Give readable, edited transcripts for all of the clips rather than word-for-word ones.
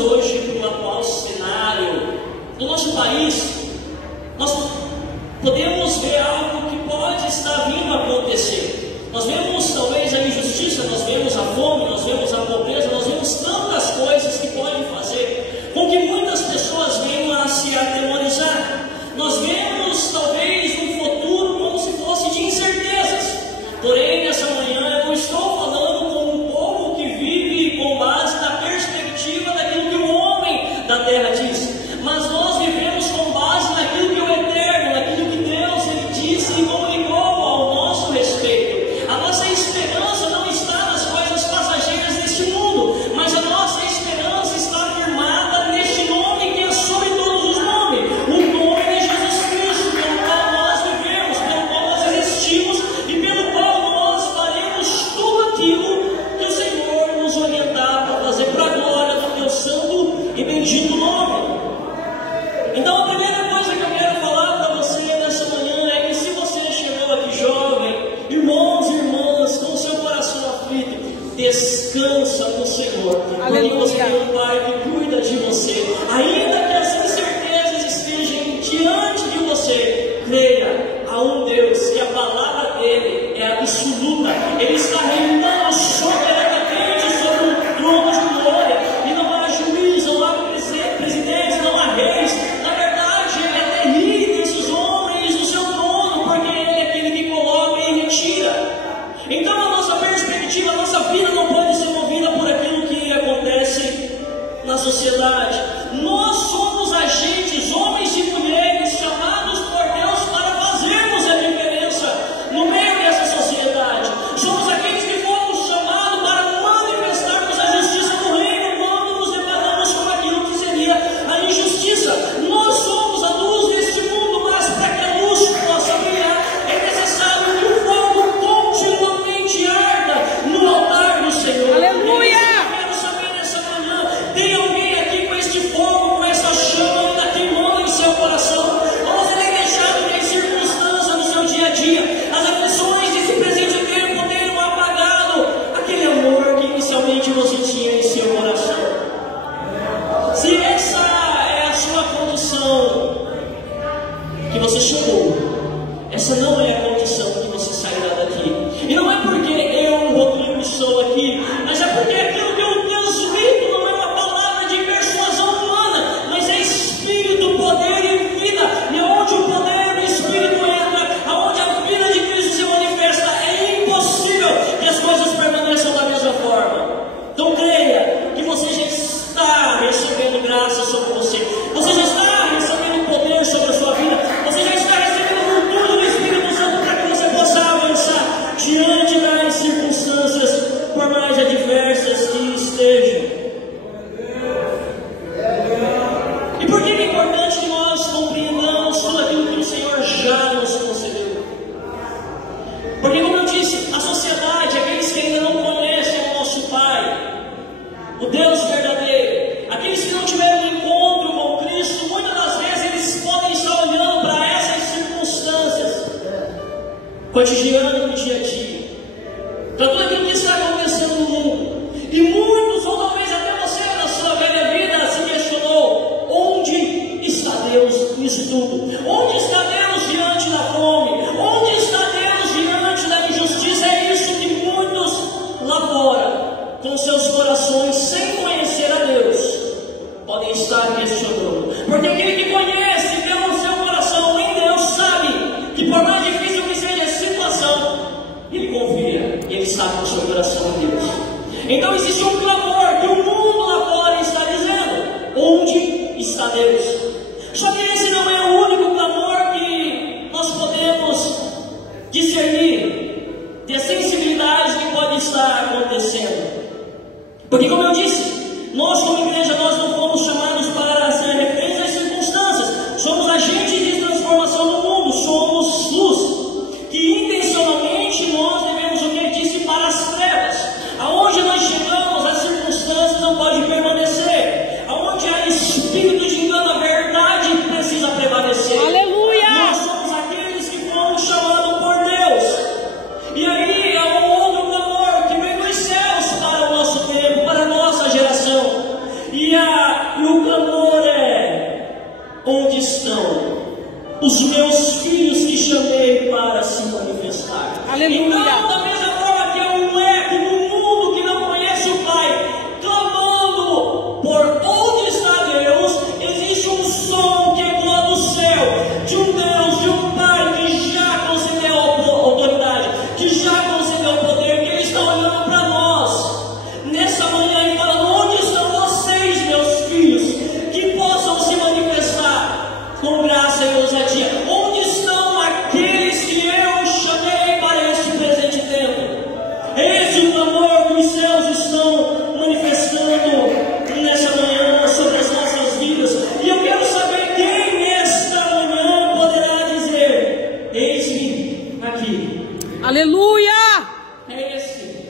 hoje para o atual cenário do nosso país, nós podemos ver algo que pode estar vindo a acontecer. Nós vemos talvez a injustiça, nós vemos a fome, nós vemos a pobreza, nós vemos tantas coisas que podem fazer com que muitas pessoas venham a se atemorizar. Nós vemos talvez um futuro como se fosse de incertezas. Porém, nessa manhã eu não estou falando com um povo que vive com base na perspectiva daquilo que o homem da terra diz, mas nós vivemos com base naquilo que o eterno, naquilo que Deus ele disse e comunicou ao nosso respeito. A nossa esperança não está nas coisas passageiras deste mundo, mas a nossa esperança está firmada neste nome que é sobre todos os nomes, o nome de Jesus Cristo, pelo qual nós vivemos, pelo qual nós existimos e pelo qual nós faremos tudo aquilo que o Senhor nos orientar para fazer para a glória do teu santo e bendito nome. Então a primeira coisa que eu quero falar para você nessa manhã é que se você chegou aqui jovem, irmãos e irmãs, com o seu coração aflito, descansa no Senhor, porque você tem um Pai que cuida de você, ainda que as incertezas estejam diante de você. Creia, há um Deus que a palavra dele é absoluta, ele está reinando soberanamente sobre o trono de glória, e não há juiz, não há presidente, não há reis. Na verdade, ele até ri desses homens do seu trono, porque ele é aquele que coloca e retira. Então a nossa perspectiva, a nossa vida não pode ser movida por aquilo que acontece na sociedade. Nós somos agentes, homens e mulheres, chamados por Deus para fazermos a diferença no meio dessa sociedade. Somos aqueles que fomos chamados para manifestarmos a justiça do reino quando nos deparamos com aquilo que seria a injustiça. Nós somos a luz deste mundo, mas para que a luz possa brilhar é necessário que o fogo continuamente arda no altar do Senhor. Aleluia! Eu quero saber nessa manhã, tem alguém aqui com este fogo, com essa chama ainda queimando em seu coração? Ou você tem deixado que as circunstâncias do seu dia a dia, as aflições desse presente tempo tenham apagado aquele amor que inicialmente você tinha em seu coração? Se essa é a sua condição que você chegou, essa não é a condição que você sairá daqui. E não é porque eu, Rodrigo, estou aqui, mas é porque aquilo que eu transmito não é uma palavra de persuasão humana, mas é Espírito, poder e vida. E onde o poder do Espírito entra, aonde a vida de Cristo se manifesta, é impossível que as coisas permaneçam da mesma forma. Então creia que você já está recebendo graça sobre você, você já está recebendo poder sobre a sua vida, você já está recebendo virtude do Espírito Santo para que você possa avançar diante das circunstâncias, por mais adversas que estejam. E por que é importante que nós compreendamos tudo aquilo que o Senhor já nos concedeu? Porque, como eu disse, a sociedade, aqueles que ainda não conhecem o nosso Pai, o Deus verdadeiro, aqueles que não tiveram um encontro com Cristo, muitas das vezes eles podem estar olhando para essas circunstâncias cotidianas do dia a dia, para tudo aquilo que está acontecendo no mundo. E muitos, ou talvez até você na sua velha vida, se questionou: onde está Deus nisso tudo? Onde está Deus diante da fome? Onde está Deus diante da injustiça? É isso que muitos lá fora, com seus corações sem conhecer a Deus, podem estar questionando. Porque aquele que conhece pelo seu coração em Deus sabe que, por mais difícil que seja a situação, ele confia e ele está com o seu coração em Deus. Então existe um clamor que o mundo lá fora está dizendo: onde está Deus? Só que esse não é o único clamor que nós podemos discernir de sensibilidade que pode estar acontecendo. Porque, como eu disse, nós como igreja, nós não fomos chamados para ser reféns das circunstâncias. Somos agentes de transformação no mundo, somos luz, que intencionalmente nós devemos o que? Dissipar as trevas. Aonde nós chegamos, as E o clamor é: onde estão os meus filhos que chamei para se manifestar? Aleluia. Então, da mesma forma que é um eco no mundo que não conhece o Pai, clamando por onde está Deus, existe um som que ecoa do céu, de um Deus, de um Pai que já concedeu autoridade, que já concedeu poder, que Ele está olhando para nós nessa manhã e falando: onde estão vocês, meus filhos, que possam se manifestar com graça e ousadia? Onde estão aqueles que eu chamei para este presente tempo? Esse é o clamor que os céus estão manifestando nessa manhã sobre as nossas vidas. E eu quero saber quem nesta manhã poderá dizer: eis-me aqui. Aleluia. É esse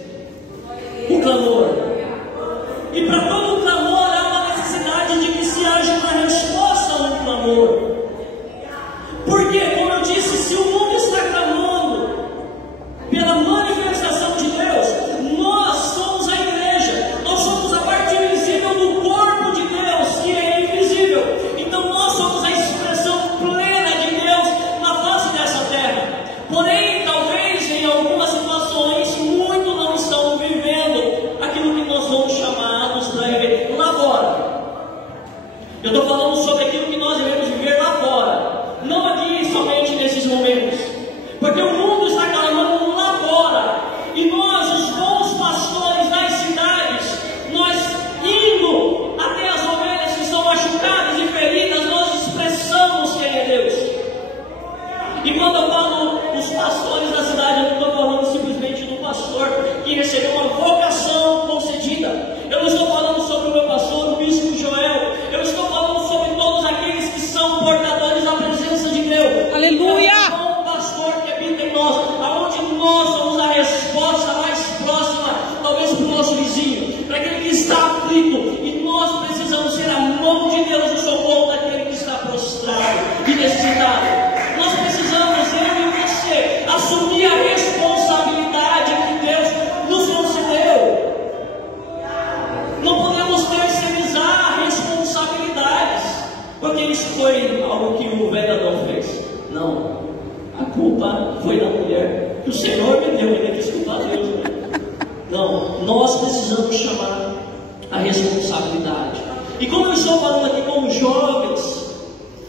o clamor. E para todo clamor há uma necessidade de que se haja uma resposta a um clamor. Porque, como eu disse, se o mundo está clamando pela manifestação de Deus, nós somos a igreja, nós somos a parte invisível do corpo de Deus, que é invisível. Então nós somos a expressão plena de Deus na face dessa terra. Porém, talvez em algumas situações, muitos não estão vivendo aquilo que nós somos chamados para viver lá fora. Eu estou falando sobre aquilo que nós devemos viver lá fora, não aqui somente nesses momentos, porque o mundo está clamando lá fora, e nós, os bons pastores das cidades, nós indo até as ovelhas que são machucadas e feridas, nós expressamos quem é Deus. E quando eu falo os pastores da cidade, eu não estou falando simplesmente do pastor que recebeu uma vocação concedida. Eu não estou falando sobre o meu pastor, o bispo Joel. Eu estou falando sobre todos aqueles que são portadores da presença de Deus. Aleluia. É um pastor que habita em nós, aonde nós somos a resposta mais próxima, talvez para o nosso vizinho, para aquele que está aflito. E nós precisamos ser a mão de Deus no socorro daquele que está prostrado e necessitado. Nós precisamos, eu e você, assumir a responsabilidade que Deus nos concedeu. Não podemos terceirizar responsabilidades, porque isso foi algo que o velho Adão fez. Não, a culpa foi da mulher que o Senhor me deu, ele quis culpar Deus. Não, nós precisamos chamar a responsabilidade. E como eu estou falando aqui com jovens,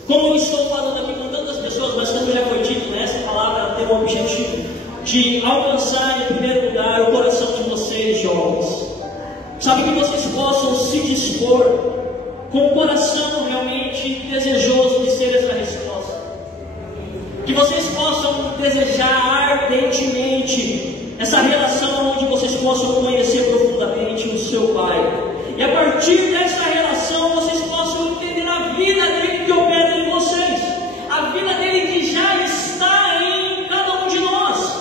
como eu estou falando aqui com tantas pessoas, mas como já foi dito, né, essa palavra tem o objetivo de alcançar em primeiro lugar o coração de vocês, jovens. Sabe, que vocês possam se dispor com o coração realmente desejoso de ser essa resposta. Que vocês possam desejar ardentemente essa relação onde vocês possam conhecer profundamente o seu Pai. E a partir dessa relação vocês possam entender a vida dele que opera em vocês, a vida dele que já está em cada um de nós.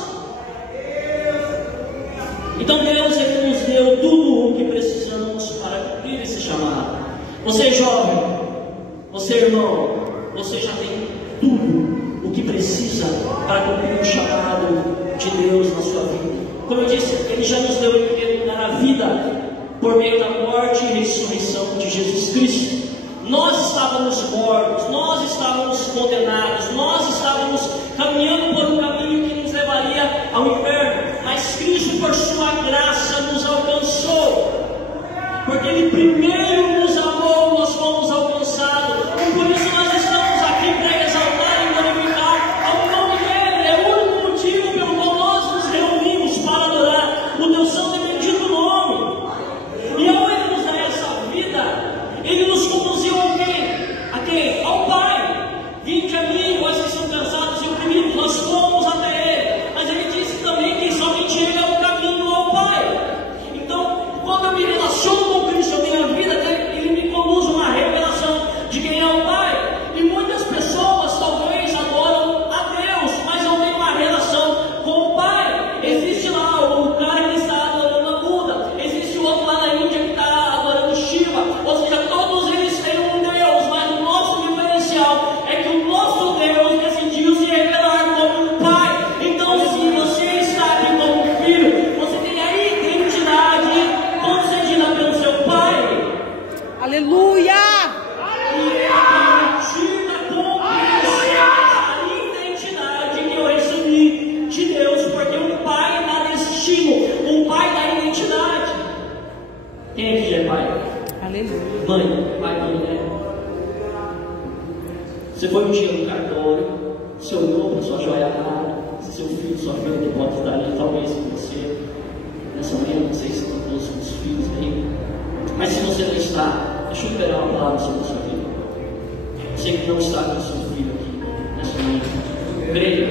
Então Deus, Ele nos deu tudo o que precisamos para cumprir esse chamado. Você jovem, você irmão, você já tem tudo o que precisa para cumprir o chamado de Deus na sua vida. Como eu disse, Ele já nos deu em primeiro lugar a vida por meio da morte e ressurreição de Jesus Cristo. Nós estávamos mortos, nós estávamos condenados, nós estávamos caminhando por um caminho que nos levaria ao inferno, mas Cristo, por sua graça, nos alcançou, porque Ele primeiro nos amou, nós fomos alcançados, e por isso nós estamos aqui para exaltar e glorificar ao nome dEle. É o único motivo pelo qual nós nos reunimos para adorar o Teu santo e bendito nome. E ao Ele nos dar essa vida, Ele nos conduziu a quem? A quem? Ao Aleluia! E é a partir da compreensão dessa identidade que eu recebi de Deus, porque um pai dá destino, um pai dá identidade. Quem aqui é pai? Aleluia. Mãe, pai, mãe, né? Você foi um dia no cartório, você olhou para sua joia rara, seu filho, sua filha pode estar ali, talvez com você. Nessa manhã, não sei se estão todos os filhos aí. Mas se você não está, deixa eu liberar uma palavra sobre a sua vida. Você que não está com o seu filho aqui nessa manhã, creia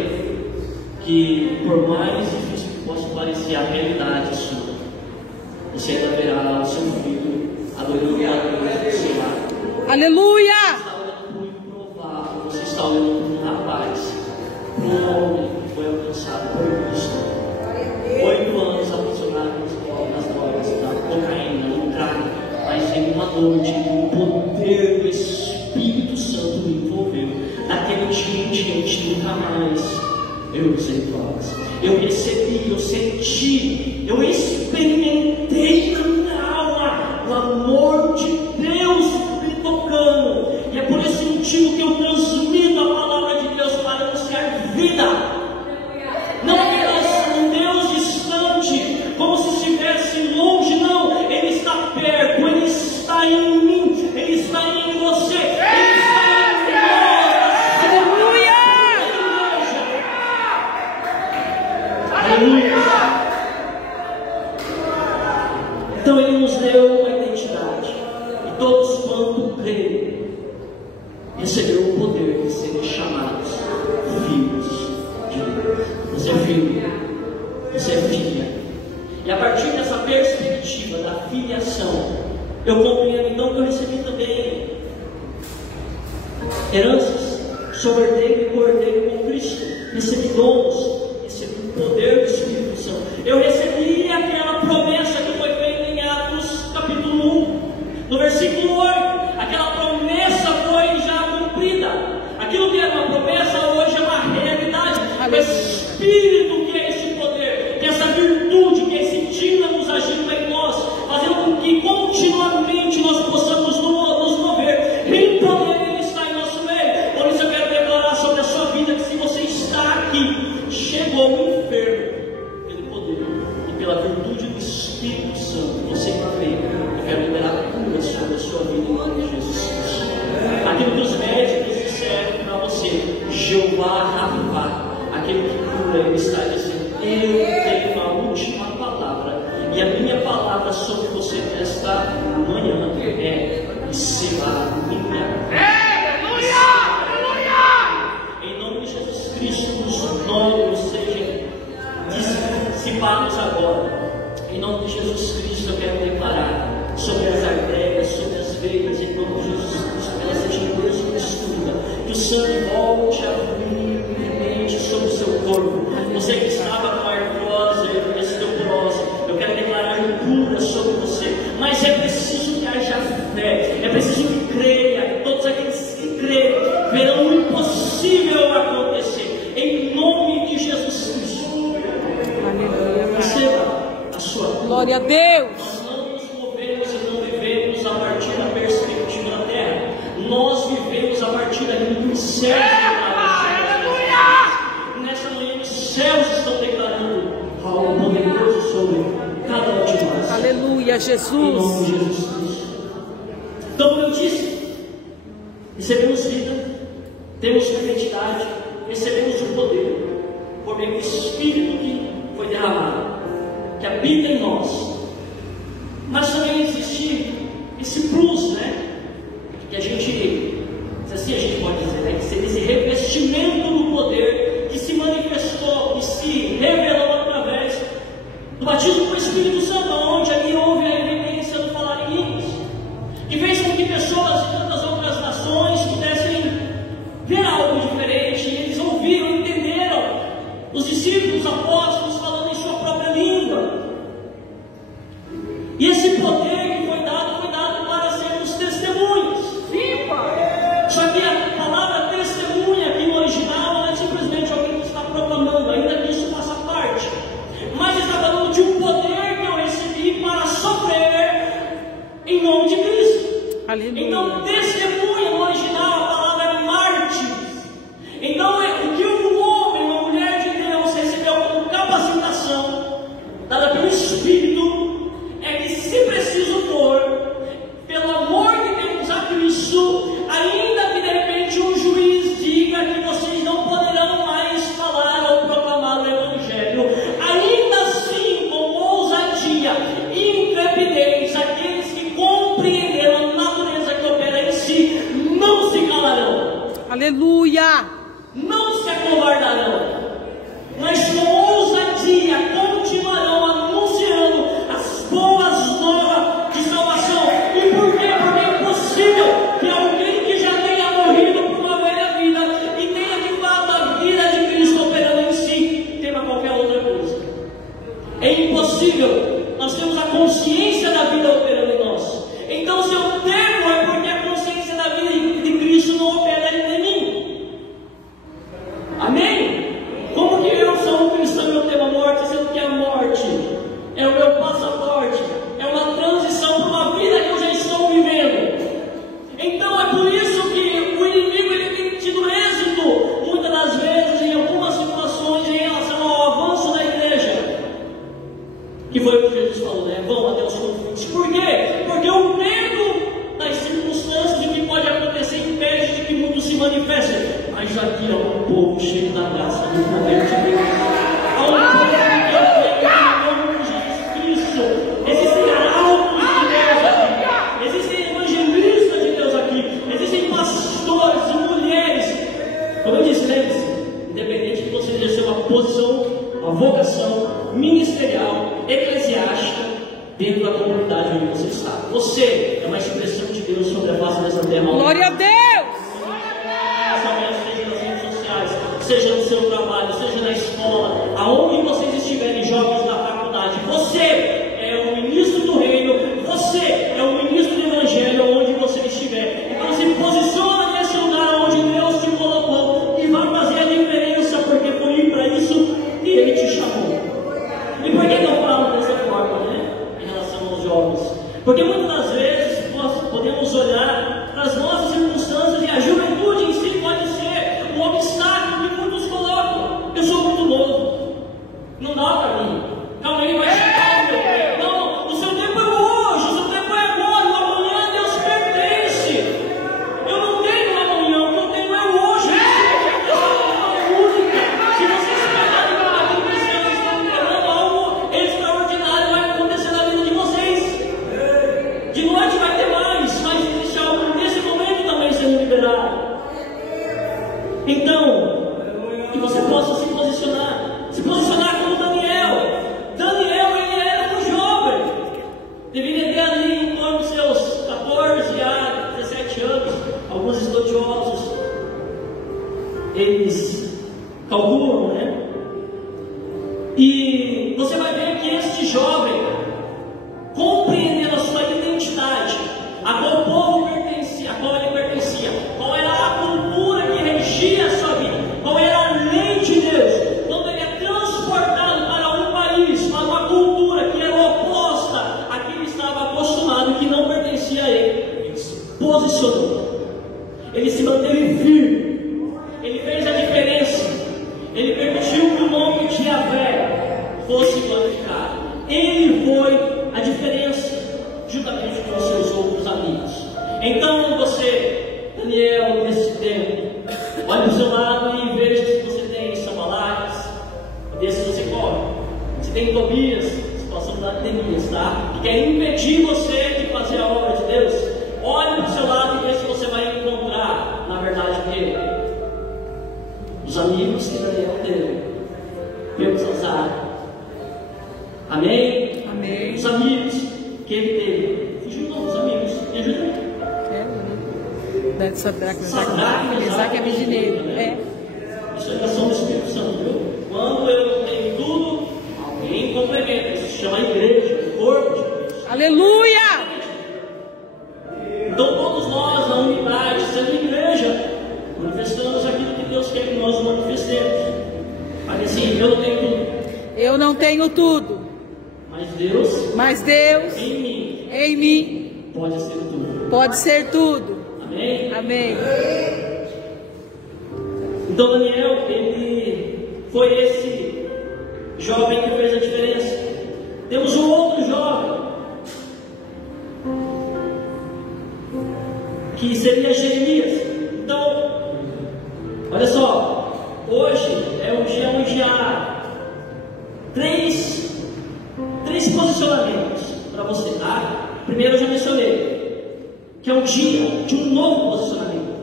que, por mais difícil que possa parecer a realidade sua, você ainda verá o seu filho adorando a Deus do seu lado. Aleluia! Você está olhando para um rapaz, para um homem que foi alcançado por Cristo. 8 anos aprisionado nas drogas, na cocaína, no crack, mas em uma noite o poder do Espírito Santo me envolveu. Naquele dia em diante, nunca mais eu usei drogas. Eu recebi, eu senti, eu experimentei na minha alma o amor de Deus me tocando. E é por esse motivo que eu transmito a palavra de Deus para anunciar vida. Não apenas um Deus distante, como se estivesse longe, não. Ele está perto, Ele está em mim, Ele está em você, Ele está em nós. Aleluia! Aleluia! Então Ele nos deu uma identidade, e todos quanto creem receberam o poder de serem chamados filhos de Deus. Você é filho, você é filha. E a partir dessa perspectiva da filiação, eu compreendo então que eu recebi também heranças, sou herdeiro e co-herdeiro com Cristo, recebi dons, recebi o poder do Espírito Santo. Eu recebi aquela promessa que foi feita em Atos capítulo 1, no versículo 8. Aquela promessa foi já cumprida. Aquilo que era uma promessa hoje é uma realidade. O Espírito que é esse poder, que é essa virtude, que é esse dínamo agindo em nós, fazendo com que continuamente nós possamos nos mover em poder. Ele está em nosso meio. Por isso eu quero declarar sobre a sua vida que se você está aqui, chegou o enfermo pelo poder e pela virtude do Espírito Santo, você crê. Eu quero liberar cura sobre a sua vida em nome de Jesus Cristo. Aquilo que os médicos disseram para você, Jeová Rafa, aquele que cura, ele está dizendo: eu tenho a última palavra, e a minha palavra sobre você nesta manhã é: receba a minha. Em nome de Jesus Cristo, os nomes sejam dissipados agora. Em nome de Jesus Cristo, eu quero declarar sobre as artérias, sobre as veias, em nome de Jesus Cristo, que elas sejam desconstruídas, que o sangue volte a fluir livremente sobre o seu corpo. Você que estava com artrose, osteoporose, eu quero declarar cura sobre você. Mas é preciso que haja fé, é preciso que creia. Todos aqueles que creem verão o impossível acontecer, em nome de Jesus Cristo. Receba a sua cura. Glória a Deus. Nós não nos movemos e não vivemos a partir da perspectiva da terra. Nós vivemos a partir daquilo que os céus declaram. Nessa manhã os céus estão declarando algo poderoso sobre cada um de nós. Aleluia, Em Jesus. nome de Jesus Cristo. Então, como eu disse, recebemos vida, temos uma identidade, recebemos o poder, por meio do Espírito que foi derramado, que habita em nós. Mas também existe esse plus, né? Que a gente, assim a gente pode dizer, né? Que seria esse revestimento do poder que se manifestou, que se revelou através do batismo com o Espírito Santo, onde ali houve a evidência do falar em línguas, que fez com que pessoas de tantas outras nações pudessem ver algo diferente, e eles ouviram, entenderam, os discípulos, os apóstolos falando em sua própria língua. E esse poder que foi dado para sermos testemunhas. Só que a palavra testemunha aqui no original não é simplesmente alguém que está proclamando, ainda que isso faça parte, mas está falando de um poder que eu recebi para sofrer em nome de Cristo. Aleluia. Então, testemunha no original, a palavra é mártires. Então, o que um homem, uma mulher de Deus recebeu como capacitação, dada pelo Espírito, é que, se preciso for, pelo amor de Deus a Cristo, ainda que de repente um juiz diga que vocês não poderão mais falar ou proclamar o Evangelho, ainda assim, com ousadia e intrepidez, aqueles que compreenderam a natureza que opera em si, não se calarão. Aleluia. Não se acovardarão, mas com ousadia continuarão anunciando as boas novas de salvação. E por quê? Porque é impossível que alguém que já tenha morrido por uma velha vida e tenha de fato a vida de Cristo operando em si, tema qualquer outra coisa. É impossível. Nós temos a consciência da vida operando em nós. Então, se eu temo, é porque a consciência da vida de Cristo não opera em mim. Amém? Como que eu sou um cristão e eu temo a morte, sendo que a morte é o meu passaporte, é uma transição para uma vida que eu já estou vivendo. Então é por isso que o inimigo ele tem tido êxito, muitas das vezes, em algumas situações em relação ao avanço da igreja. Que foi o que Jesus falou, né? Vão até os conflitos. Por quê? Porque o medo das circunstâncias e o que pode acontecer impede de que muitos se manifestem. Mas aqui há um povo cheio da graça do poder de Deus. Há um povo que é o nome de Jesus Cristo. Existem arautos de Deus aqui. Existem evangelistas de Deus aqui. Existem pastores e mulheres. Como eu disse, lembre-se, independente de você exercer uma posição, uma vocação ministerial, eclesiástica, dentro da comunidade onde você está. Você é uma expressão de Deus sobre a face dessa terra. Glória a Deus. Seja nas redes sociais, seja no seu trabalho, seja na escola, aonde vocês estiverem, jovens da faculdade, você é o ministro do reino, você é o ministro do evangelho onde você estiver. Então se posiciona nesse lugar onde Deus te colocou e vai fazer a diferença, porque foi para isso que Ele te chamou. E por que eu falo dessa forma, né? Em relação aos jovens? Porque muitas das vezes nós podemos olhar para as nossas circunstâncias e a juventude em si pode ser um obstáculo que muitos colocam. Eu sou muito novo, não dá para mim. Calma aí, vai chegar o meu tempo. Não, o seu tempo é hoje, o seu tempo é agora, o amanhã a Deus pertence. Eu não tenho amanhã, o que eu tenho é hoje. Essa é única. Se vocês pegarem para aquilo que vocês estão esperando, algo extraordinário vai acontecer na vida de vocês. De noite vai ter mais, mas existe algo nesse momento também sendo liberado. Então, que você possa se posicionar como Daniel. Daniel, ele era um jovem, deveria ter ali em torno dos seus 14 a 17 anos. Alguns estudiosos, eles calculam, né? E você vai ver que este jovem, compreendendo a sua identidade, a qual povo pertencia, a qual ele pertencia, qual era a cultura que regia a sua vida, qual era a lei de Deus, quando ele é transportado para um país, para uma cultura que era oposta à que ele estava acostumado e que não pertencia a ele, ele se posicionou, ele se manteve firme, ele fez a diferença, ele permitiu que o nome de Yahvé fosse glorificado, ele foi a diferença, juntamente com os seus outros amigos. Então você, Daniel, nesse tempo, olhe para o seu lado e veja se você tem Sambalades, desse você corre. Se tem Tobias, situação da Tobias, tá? Que quer impedir você de fazer a obra de Deus. Olhe para o seu lado e veja se você vai encontrar, na verdade, dele. Os amigos que Daniel teve. Pelo Zanzar. Amém? Amém. Os amigos que ele teve. Fugiu não, os amigos. Me ajuda aí. Da Sadraque, Mesaque e Abednego. Isso é ação do Espírito Santo, viu? Quando eu não tenho tudo, alguém complementa. Isso se chama igreja, o corpo de Cristo. Aleluia! Então todos nós, na unidade, sendo igreja, manifestamos aquilo que Deus quer que nós manifestemos. Mas assim, eu não tenho tudo. Eu não tenho tudo. Mas Deus Mas Deus em mim pode ser tudo. Pode ser tudo. Amém? Amém. Então Daniel, ele foi esse jovem que fez a diferença. Temos um outro jovem, que seria Jeremias. Então, olha só, hoje é um dia onde há três posicionamentos para você, tá? Primeiro eu já mencionei, que é um dia de um novo posicionamento.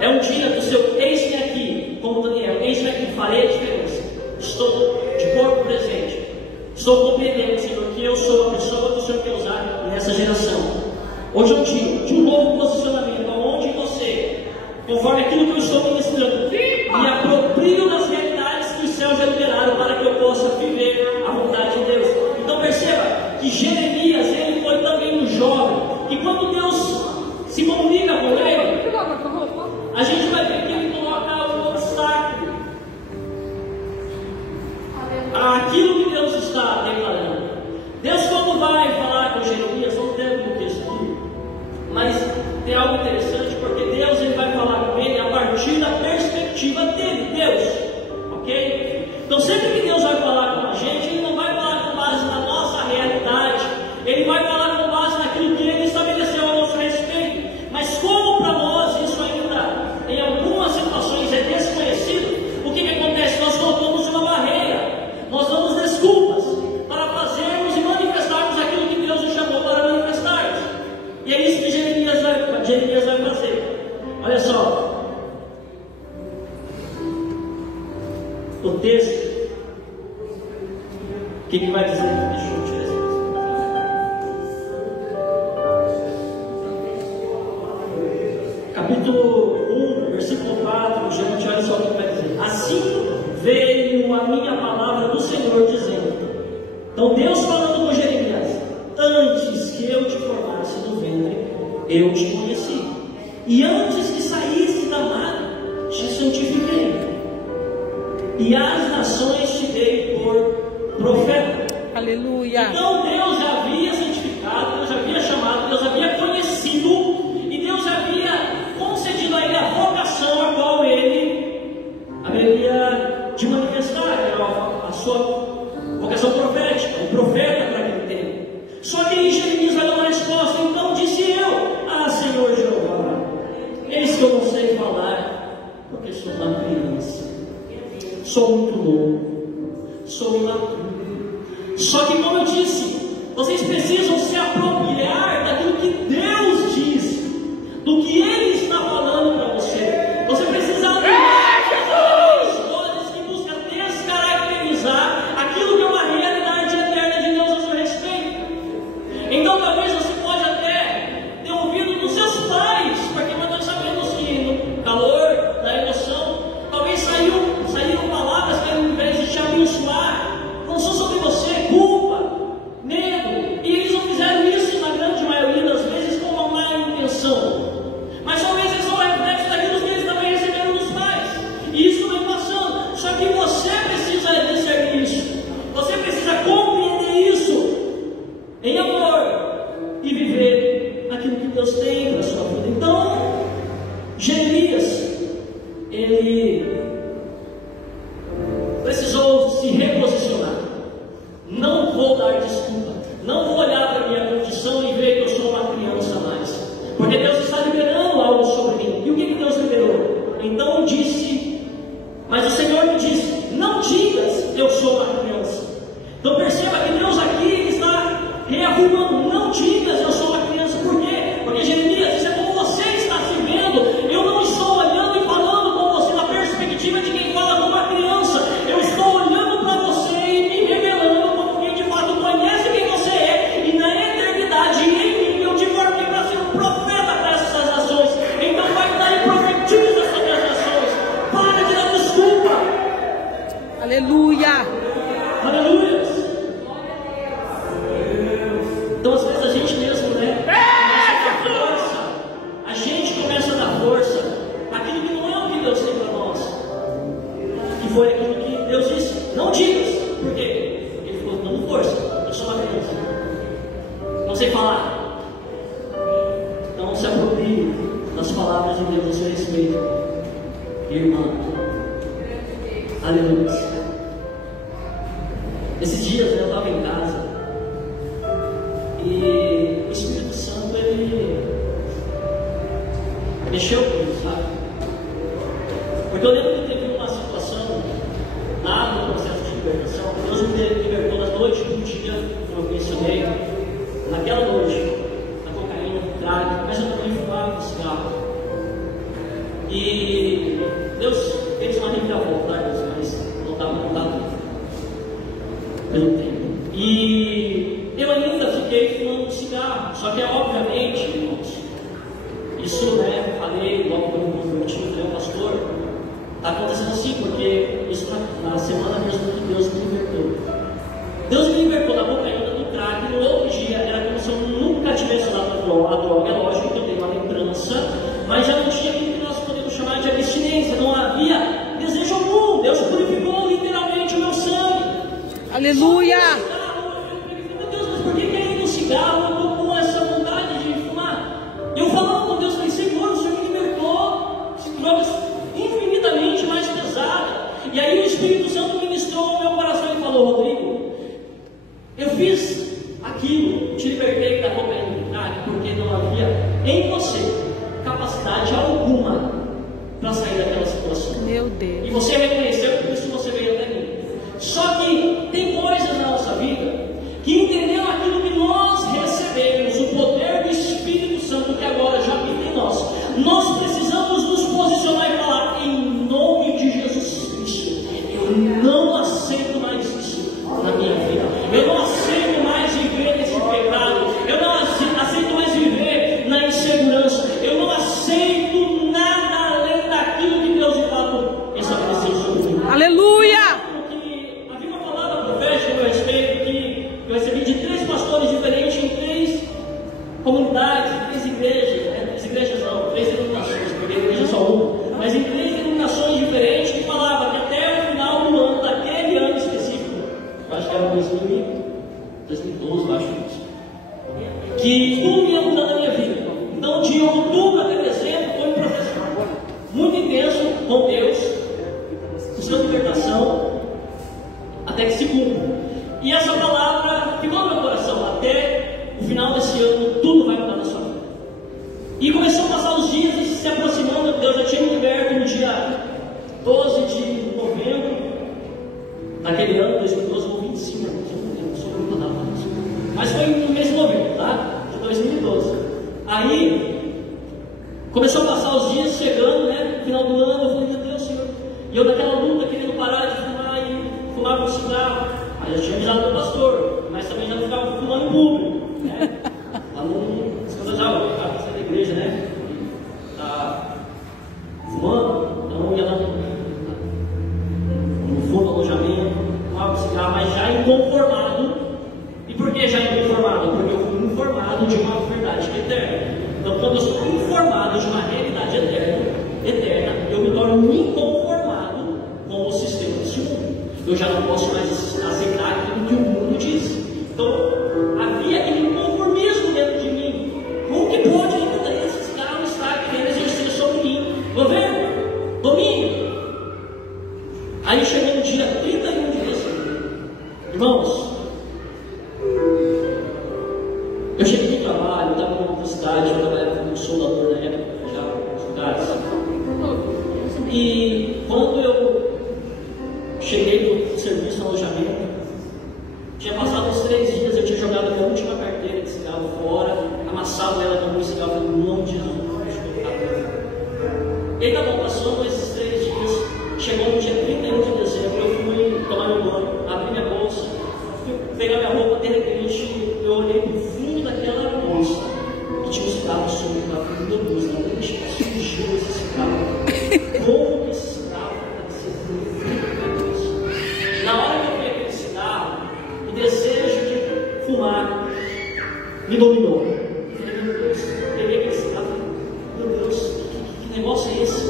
É um dia do seu eis-me aqui, como Daniel, eis-me aqui, farei a diferença. Estou de corpo presente. Estou compreendendo, Senhor, que eu sou a pessoa que o Senhor quer usar nessa geração. Hoje é um dia de um novo posicionamento, onde você, conforme aquilo que eu estou ministrando, me aproprio das realidades que os céus já liberaram para que eu possa viver a vontade de Deus. Então perceba que Jeremias, ele foi também um jovem, e quando Deus se comunica com ele, a gente vai ver que ele coloca um obstáculo àquilo que Deus está declarando. Deus, quando vai falar com Jeremias, não tem no texto aqui, mas tem algo interessante, porque Deus, ele vai falar com ele a partir da perspectiva dele, Deus, ok? Então sempre que Deus vai falar com a gente, ele não vai falar com base na nossa realidade, ele vai falar com base naquilo que ele estabeleceu a nosso respeito. Mas como para nós isso ainda em algumas situações é desconhecido, o que acontece? Nós colocamos uma barreira, nós damos desculpas para fazermos e manifestarmos aquilo que Deus nos chamou para manifestarmos. E é isso que Jeremias vai fazer. Olha só, o texto, o que vai dizer? Deixa eu tirar isso. Capítulo 1, versículo 4, gente, olha só o que vai dizer. Assim veio a minha palavra do Senhor dizendo. Então Deus falando com Jeremias: antes que eu te formasse no ventre, eu te conheci, e antes que saísse da madre, te santifiquei, e às nações te dei por profeta. Aleluia. Então Deus já havia santificado, Deus já havia chamado, Deus havia conhecido, e Deus já havia concedido a ele a vocação a qual ele haveria de manifestar, a sua vocação profética, o profeta para aquele tempo. Só que aí Jeremias vai dar uma resposta. Então disse eu: ah, Senhor Jeová, eis que eu não sei falar, porque sou uma criança, sou muito novo, sou imaturo. Só que, como eu disse, vocês precisam se apropriar daquilo que Deus diz, do que Ele está falando para você. Você precisa alinhar as vozes que buscam descaracterizar aquilo que é uma realidade eterna de Deus a seu respeito. Então, talvez você pode até ter ouvido dos seus pais, porque nós sabemos que no calor da emoção, talvez saíram palavras que, ao invés de te abençoar, lançou sobre você culpa, medo, e eles não fizeram isso na grande maioria das vezes com uma má intenção. Mas talvez eles são reflexos daquilo que eles também receberam dos pais, e isso vem passando. Só que você precisa discernir isso, você precisa compreender isso em amor e viver aquilo que Deus tem para a sua vida. Então, Jeremias, ele precisou se reposicionar. Não vou dar desculpa, não vou olhar para a minha condição e ver que eu sou uma criança mais, porque Deus está liberando algo sobre mim. E o que Deus liberou? Então disse, mas o Senhor me disse: não digas eu sou uma criança. Então perceba que Deus aqui ele está reafirmando: não digas eu sou uma criança. Por quê? Porque Jeremias, isso é como você está se vendo. Eu não estou olhando e falando com você na perspectiva de quem fala com uma criança. Eu estou olhando para você e me revelando como quem de fato conhece quem você é, e na eternidade em mim eu te formei para ser um profeta para essas nações. Então vai lá e profetiza sobre as nações. Para de dar desculpa. Aleluia. Aleluia. Então ouvi das palavras de Deus a seu respeito, irmã. Aleluia. Esses dias eu estava em casa e o Espírito Santo, ele mexeu comigo, sabe? Porque eu lembro que teve uma situação lá no processo de libertação. Deus me libertou na noite do dia que eu mencionei, naquela noite, na cocaína, no crack, mas eu também fumava cigarro. E Deus fez uma reviravolta, mas não estava contado pelo tempo. E eu ainda fiquei fumando cigarro, só que obviamente, irmãos, isso, né, falei logo quando eu me converti, eu falei, pastor, está acontecendo assim, porque isso na semana mesmo que Deus me libertou. Deus me libertou da cocaína, do crack, e no outro dia era como se eu nunca tivesse usado a droga. É lógico que eu tenho uma lembrança, mas já não tinha aquilo que nós podemos chamar de abstinência, não havia desejo algum. Deus purificou literalmente o meu sangue. Aleluia! Meu Deus, mas por que ainda o cigarro eu estou com essa vontade de fumar? E eu falando com Deus, falei, Senhor, o Senhor me libertou de drogas infinitamente mais pesadas. E aí o Espírito Santo ministrou no meu coração e falou, Rodrigo, eu fiz aquilo, te libertei da cocaína, porque não havia em você capacidade alguma para sair daquela situação. Meu Deus. E você reconheceu, por isso você veio até mim. Só que tem coisas na nossa vida que entendendo aquilo que nós recebemos, o poder do Espírito Santo que agora já vive em nós precisamos nos posicionar e falar, em nome de Jesus Cristo, eu não aceito mais isso na minha vida. Eu não aceito mais viver nesse pecado. Eu não aceito mais viver na insegurança. Eu não aceito nada além daquilo que Deus de fato estabeleceu sobre mim. Aleluia! Porque havia uma palavra profética a meu respeito que eu recebi de 3 pastores diferentes em 3 comunidades, 3 igrejas, 3 denominações, porque a igreja é só uma, mas em 3 denominações diferentes que falavam que até o final do ano, daquele ano específico, eu acho que era 2012, eu acho isso, que tudo ia mudar na minha vida. Então, de outubro até dezembro, foi um processo muito intenso com Deus, buscando libertação, até que se cumpra. E essa palavra ficou no meu coração, até o final desse ano, tudo vai mudar na sua vida. E começou a passar os dias e se aproximando, Deus já tinha me liberto no dia 12 de novembro daquele ano, 2012 ou 25, não sou muito nada disso. Mas foi no mês de novembro, tá? De 2012. Aí, começou a passar os dias chegando, né? No final do ano, eu falei, meu Deus, Senhor. E eu naquela luta, querendo parar de fumar e fumava um cigarro. Aí eu tinha avisado meu pastor, mas também já ficava fumando em público, né? Lá no escandalizava, ficava na igreja, né? Tá fumando, então ia lá no fundo do alojamento, fumava um cigarro, mas já inconformado. E por que já inconformado? Porque eu fui informado de uma verdade eterna. Então, quando eu sou informado de uma realidade eterna, eu me torno inconformado com o sistema desse mundo. Eu já não posso mais aceitar aquilo que o mundo diz. Então, havia aquele inconformismo dentro de mim. Como que pode ainda esse cara estar querendo exercer sobre mim? Governo, domínio. Aí chegou no dia 31 de dezembro. Irmãos, eu cheguei no trabalho, eu estava numa outra cidade, eu trabalhava como soldador na época, já nos lugares. E quando eu cheguei do serviço no alojamento, tinha passado uns 3 dias, eu tinha jogado a minha última carteira de cigarro fora, amassado ela com um cigarro, falei, no nome de Jesus, deixa eu colocar pra. E aí tá bom, passando esses 3 dias, chegou no dia 31 de dezembro, eu fui tomar meu banho, abri minha bolsa, fui pegar minha roupa, de repente, eu olhei pro fundo daquela bolsa, e tinha um cigarro sujo, eu falei, meu Deus, não deixa que surgiu esse cigarro. Como que esse cigarro parecia frio? Na hora que eu vi aquele cigarro, o desejo de fumar me dominou. Eu falei, meu Deus, peguei aquele cigarro, meu Deus, que negócio é esse?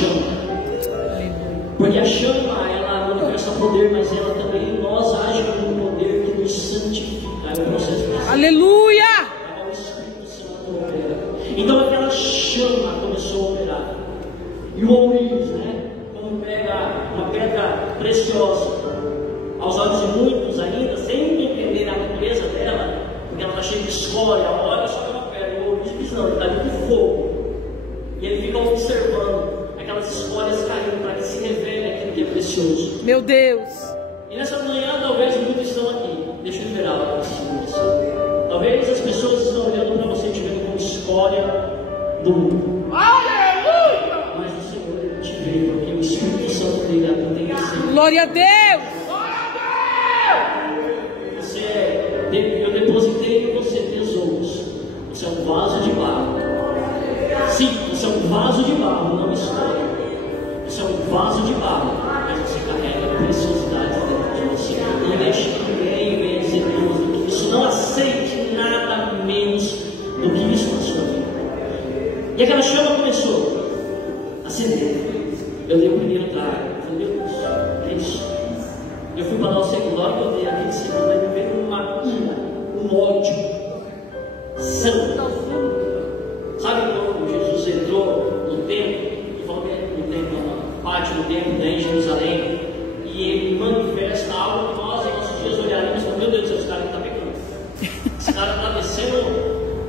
chama. Porque a chama, ela manifesta poder, mas ela também em nós age com um poder que nos santifica. É o processo de Aleluia! o Espírito Santo opera. Então aquela chama começou a operar. E o ourives, né? Como pega uma pedra preciosa, aos olhos de muitos ainda, sem entender a natureza dela, porque ela está cheia de escória, olha só que uma pedra. O ourives não, ele está ali com fogo. E ele fica observando aquelas escórias caindo para que se revele aquilo que é precioso. Meu Deus! E nessa manhã, talvez muitos estão aqui. Deixa eu liberar algo para vocês. Talvez as pessoas estão olhando para você e te vendo como escória do mundo. Aleluia! Mas o Senhor ele te vê, porque o Espírito Santo dele habita em você. Glória a Deus! Eu depositei em você tesouros. Você é um vaso de barro. Sim, você é um vaso de barro, não escória. Você é um vaso de barro, mas você carrega a preciosidade dentro de você. Não deixe ninguém venha dizer menos do que isso. Não aceite nada menos do que isso na sua vida. E aquela chama começou a acender. Eu dei o primeiro trago. Eu falei, meu Deus, é isso. Eu fui para dar o segundo, hora que eu dei aquele segundo, aí me veio uma ira, um ódio santo. Sabe quando Jesus entrou no templo, e falou no templo, no pátio do templo, né, em Jerusalém, e ele manifesta algo que nós em nossos dias olharemos e falamos, meu Deus do céu, esse cara está pecando. Esse cara está descendo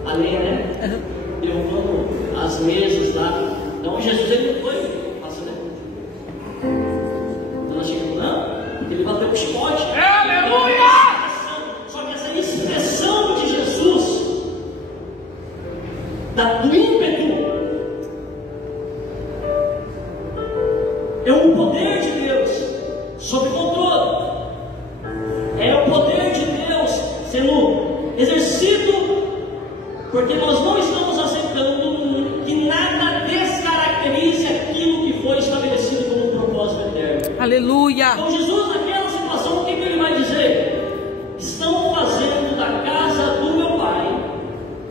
a lei, né? Derrubando as mesas lá. Então Jesus ele não foi fácil, né? Então nós chegamos, não, ele bateu com o chicote. Aleluia! Só que essa expressão de Jesus, do ímpeto, é o poder de Deus sob controle, é o poder de Deus sendo exercido, porque nós não estamos aceitando que nada descaracterize aquilo que foi estabelecido como um propósito eterno. Aleluia! Então Jesus naquela situação, o que ele vai dizer? Estão fazendo da casa do meu pai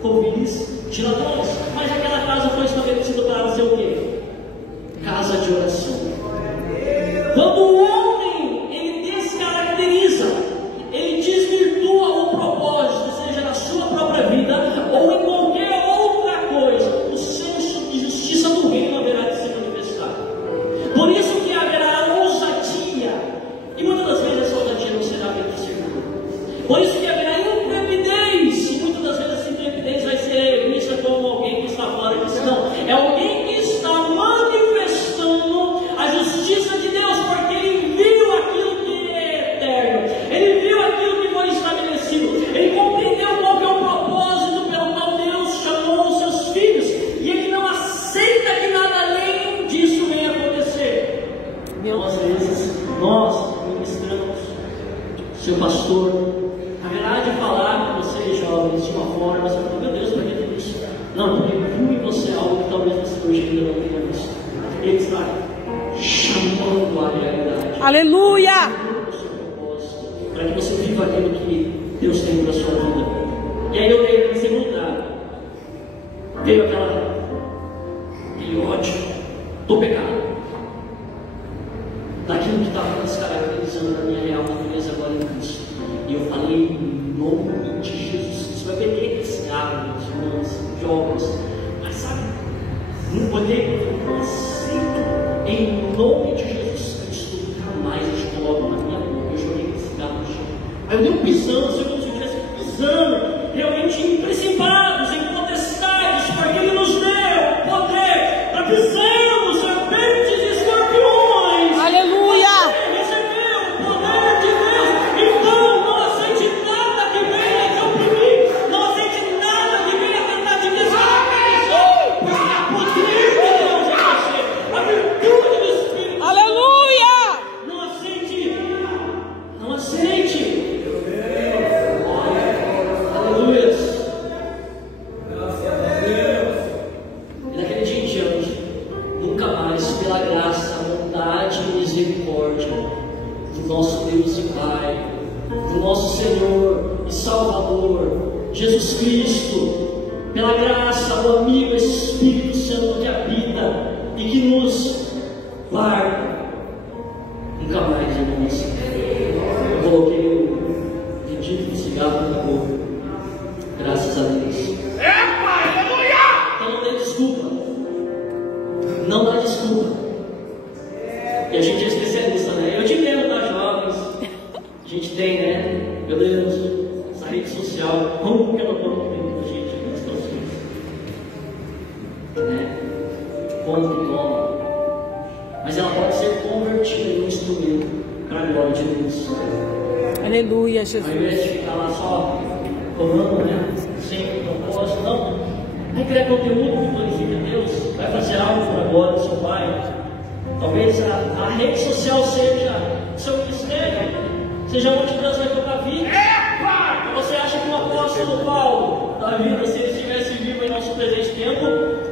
covis de ladrões, mas aquela casa foi estabelecida para ser o quê? Casa de oração. Quando o homem ele descaracteriza, ele desvirtua o propósito, seja na sua própria vida ou em qualquer outra coisa, o senso de justiça do reino haverá de se manifestar. Por isso que haverá ousadia, e muitas das vezes essa ousadia não será bem discernida. Por isso que haverá intrepidez, e muitas das vezes essa intrepidez vai ser vista como alguém que está fora disso. Não, é alguém que está manifestando a justiça de Deus, porque ele viu aquilo que é eterno, ele viu aquilo que foi estabelecido, ele compreendeu qual que é o propósito pelo qual Deus chamou os seus filhos, e ele não aceita que nada além disso venha acontecer. Então, às vezes, nós ministramos, seu pastor haverá de falar com vocês, jovens, de uma forma, você fala, meu Deus, para que tudo isso? Não, porque viu em você algo que talvez você hoje ainda não tenha visto. Ele está chamando a realidade. Aleluia! Para que você viva aquilo que Deus tem para a sua vida. E aí eu dei em segundo lugar. Veio aquele ódio do pecado, daquilo que estava descaracterizando a minha real natureza agora em Cristo. E eu falei em nome de Jesus Cristo. Vai perder esse carro, irmãos, jovens. Mas sabe, não olhei para ele, não aceito em nome de Jesus Cristo. Jamais eu coloco na minha boca. Eu joguei esse carro no chão. Aí eu dei um pisão, assim, como se eu estivesse pisando realmente em principados, em potestades, porque Ele nos deu poder para pisarmos serpentes e escorpiões. Aleluia! Jesus Cristo, pela graça do amigo Espírito Santo que habita e que nos Guarda. Nunca mais, irmãos. Eu coloquei o dedinho de cigarro na boca. Graças a Deus. Então não dê desculpa. Não dá desculpa. E a gente é especialista, né? Eu te entendo, tá, jovens? A gente tem, né? Meu Deus, essa rede social. Como que ela toma comigo, gente? Né? Como que toma? Mas ela pode ser convertida em um instrumento para a glória de Deus. Aleluia, Jesus. Ao invés de ficar lá só tomando, né? Sem propósito, não. Vai criar conteúdo que glorifica a Deus. Vai fazer algo para a glória do seu Pai. Talvez a rede social seja o seu ministério, seja onde Deus vai tocar a vida. Você acha que o apóstolo Paulo, da vida, se ele estivesse vivo em nosso presente tempo,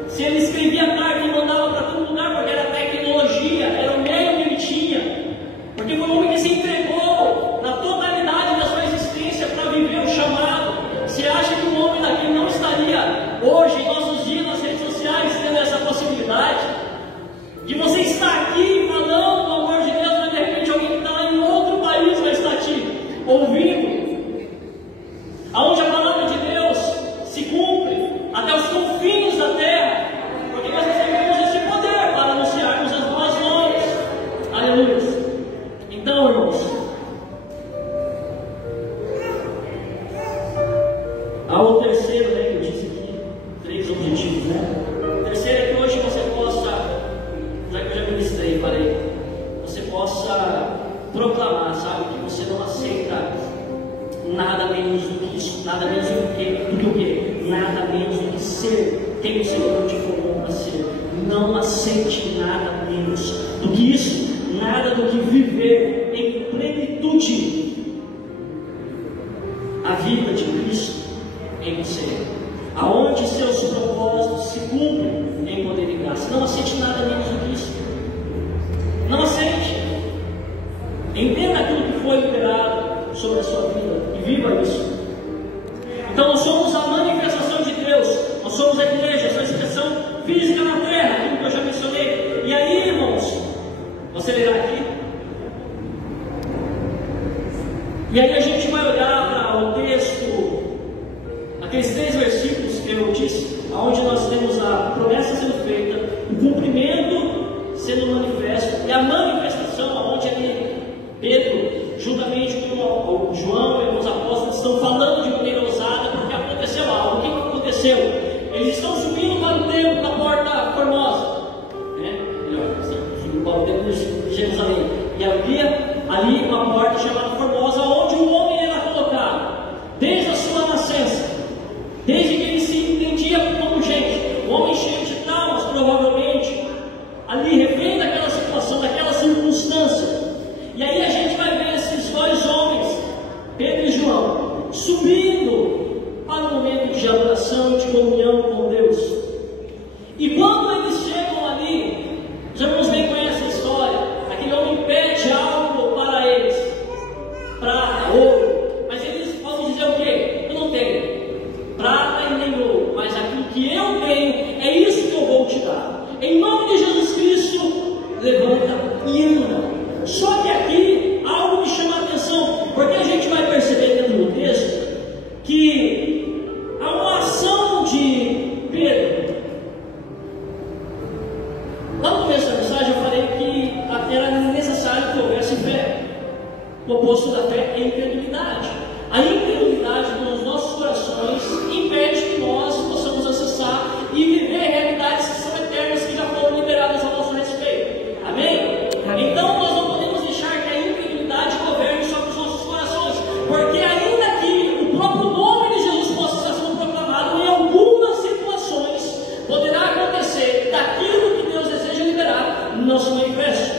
se ele escrevia carta e mandava para todo lugar, porque era tecnologia, era o meio que ele tinha, porque foi um homem que se entregou na totalidade da sua existência para viver o chamado. Você acha que um homem daquele não estaria hoje, em nossos dias, nas redes sociais, tendo essa possibilidade de você estar aqui falando do amor de Deus, mas de repente alguém que está lá em outro país vai estar te ouvindo, aonde a palavra de Deus se cumpre até os confins da terra, porque nós recebemos esse poder para anunciarmos as boas novas. Aleluia. Então, irmãos, há o terceiro, né, que eu disse aqui, 3 objetivos, né? O terceiro é que hoje você possa, já que eu já ministrei, falei, você possa proclamar, sabe, que você não aceita nada menos do que isso, nada menos do que o quê? Nada menos do que ser quem o Senhor te formou para ser. Não aceite nada menos do que isso, nada do que viver em plenitude a vida de Cristo em você, aonde seus propósitos se cumprem em poder e graça. Não aceite nada menos do que isso. Não aceite. Entenda aquilo que foi liberado sobre a sua vida e viva isso. Então nós somos a manifestação de Deus, nós somos a igreja, a sua expressão física na terra, aquilo que eu já mencionei. E aí, irmãos, vou acelerar aqui. E aí a gente vai olhar para o texto, aqueles 3 versículos que eu disse, onde nós temos a promessa sendo feita, o cumprimento sendo manifesto e a manifestação, onde ali Pedro, juntamente com o João e os apóstolos, estão falando de maneira ousada porque aconteceu algo. O que aconteceu? Eles estão subindo para o templo da Porta Formosa, né? Melhor, estão subindo para o templo de Jerusalém, e havia ali uma porta chamada Formosa, onde o homem era colocado desde a sua nascença, desde que ele se entendia como gente, um homem cheio de traumas, provavelmente, ali refém daquela situação, daquela circunstância. E aí a gente vai ver esses 2 homens, Pedro e João, subindo para um momento de adoração, de comunhão com Deus. E quando eles chegam ali, os irmãos bem conhecem a história, aquele homem pede algo para eles, prata, ouro, mas eles podem dizer o quê? Eu não tenho prata e nem ouro, mas aquilo que eu tenho, é isso que eu vou te dar. Em nome de Jesus Cristo, levanta e anda. Só que aqui algo me chama a atenção, porque a gente vai perceber dentro do texto que há uma ação de Pedro. Lá no começo da mensagem eu falei que era necessário que houvesse fé. O oposto da fé é a incredulidade. A incredulidade nos nossos corações impede que nós possamos acessar e viver realidades que são eternas, que já foram liberadas a nosso respeito. Amém? Então nós não podemos deixar que a incredulidade governe sobre os nossos corações, porque ainda que o próprio nome de Jesus possa estar sendo proclamado, em algumas situações poderá acontecer daquilo que Deus deseja liberar, não se manifeste.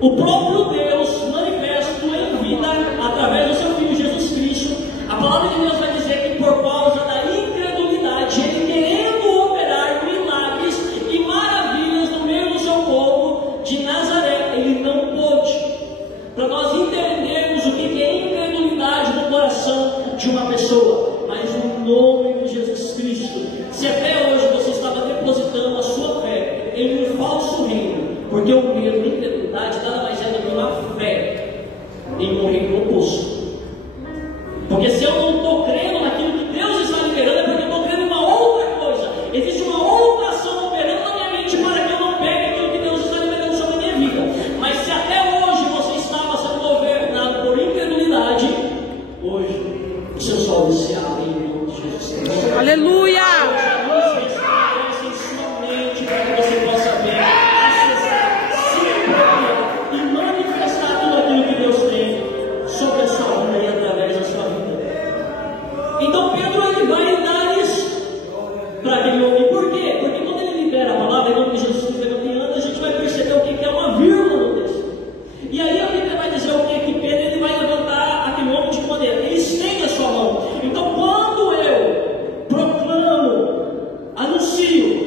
O próprio Deus manifesto em vida através do seu Filho Jesus Cristo. A palavra de Deus vai dizer que por causa da incredulidade, ele querendo operar milagres e maravilhas no meio do seu povo de Nazaré, ele não pôde. Para nós entendermos o que é incredulidade no coração de uma pessoa, mas o nome de Jesus Cristo. Se até hoje você estava depositando a sua fé em um falso reino, Porque o medo e a incredulidade nada mais é do que uma fé em morrer no oposto. Porque se eu não estou crendo naquilo que Deus está liberando, é porque eu estou crendo em uma outra coisa. Existe uma outra ação operando na minha mente para que eu não pegue aquilo que Deus está liberando sobre a minha vida. Mas se até hoje você estava sendo governado por incredulidade, hoje os seus olhos se abrem em nome de Jesus Cristo. Aleluia! Para que você possa ver, acessar, se apropriar e manifestar tudo aquilo que Deus tem sobre a sua vida e através da sua vida. Então Pedro ele vai dar isso para aquele homem. Por quê? Porque quando ele libera a palavra, em nome de Jesus Cristo, a gente vai perceber o que é uma vírgula no texto. E aí a Bíblia vai dizer o que? Que Pedro ele vai levantar aquele homem de que maneira? Ele estende a sua mão. Então quando eu proclamo, anuncio,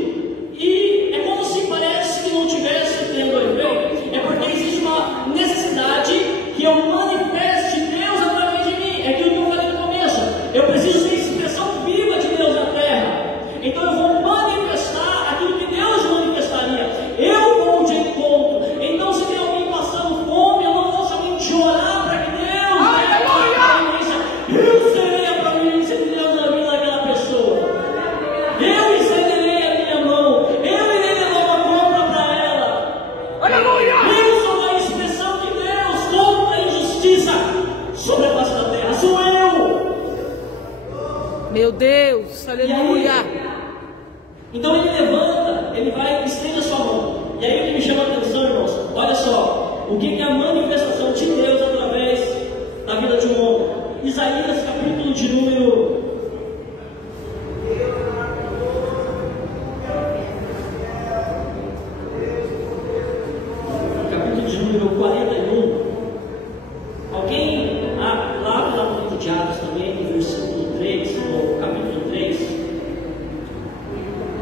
e é como se parece que não tivesse tendo efeito, é porque existe uma necessidade que eu manifeste Deus através de mim. É aquilo que eu falei no começo. Eu preciso ser expressão viva de Deus na terra. Então eu vou manifestar aquilo que Deus manifestaria. Eu vou de encontro. Então se tem alguém passando fome, eu não vou somente orar para que Deus eu serei a providência de Deus na vida daquela pessoa. Eu estenderei a minha mão. Eu irei levar uma compra para ela. Aleluia! Eu sou a expressão de Deus contra a injustiça sobre a face da terra. Sou eu. Meu Deus, aleluia! Então ele levanta, ele vai, estende a sua mão. E aí o que me chama a atenção, irmãos, olha só, o que é a manifestação de Deus através da vida de um homem. Isaías, capítulo de número 41. Alguém lá no livro de Atos também, no versículo 3, no capítulo 3,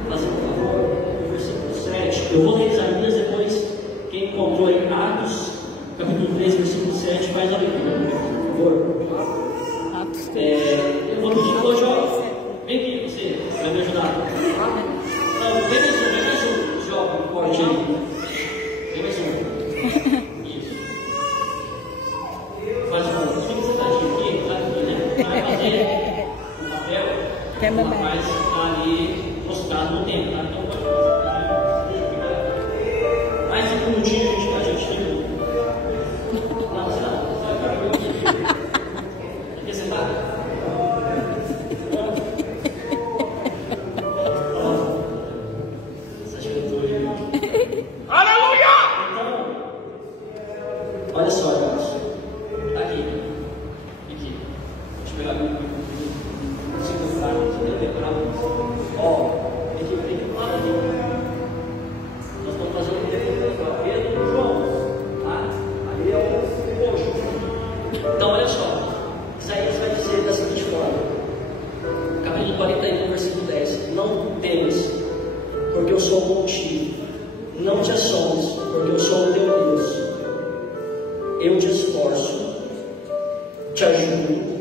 fazendo um favor, no versículo 7. Eu vou ler Isaías, depois quem encontrou aí Atos, capítulo 3, versículo 7, faz a leitura, por favor. Atos 3. Eu vou pedir para o jovem, vem aqui, você vai me ajudar. Não, vem mais um jovem forte aí. Vem mais um. Isso. Faz um favor, fica sentadinho aqui, tá aqui, né? Vai fazer o papel. Quer O rapaz está ali postado no tempo, tá? Então pode. Mais um minutinho a gente tem. Não, você tá. Quer sentar? Aleluia! Olha só, irmãos. Está aqui. Aqui. Deixa eu pegar aqui. Ó, tem que falar aqui. Nós estamos fazendo um tempo para Pedro e João. Tá? Ali é o roxo. Então, olha só. Isaías vai dizer da seguinte forma. Capítulo 41, versículo 10. Não temas, porque eu sou contigo. Não te assombres, porque eu sou o teu Deus. Eu te esforço, te ajudo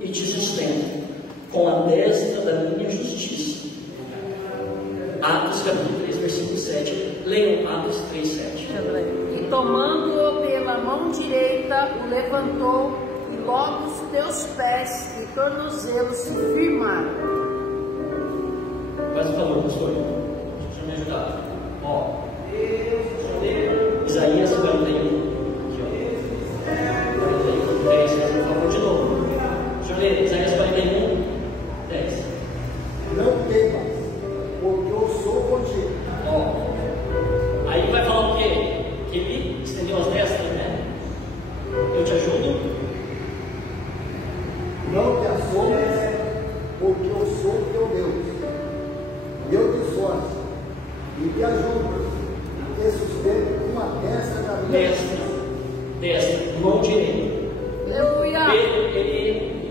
e te sustento com a destra da minha justiça. Atos capítulo 3, versículo 7. Leiam Atos 3, 7. E tomando-o pela mão direita, o levantou, e logo os teus pés e tornozelos se firmaram. Faz um favor, pastor. Deixa eu me ajudar. Ó, Isaías 41. Faz um favor de novo. Deixa eu ler. Isaías 41, 10. Não temas, porque eu sou contigo. Ó, aí vai falar o quê? Que ele estendeu as destras, né? Eu te ajudo. Não te assombres, porque eu sou o teu Deus. Eu te esforço e te ajudo e te sustento com a destra da minha Destra, mão direita. Aleluia!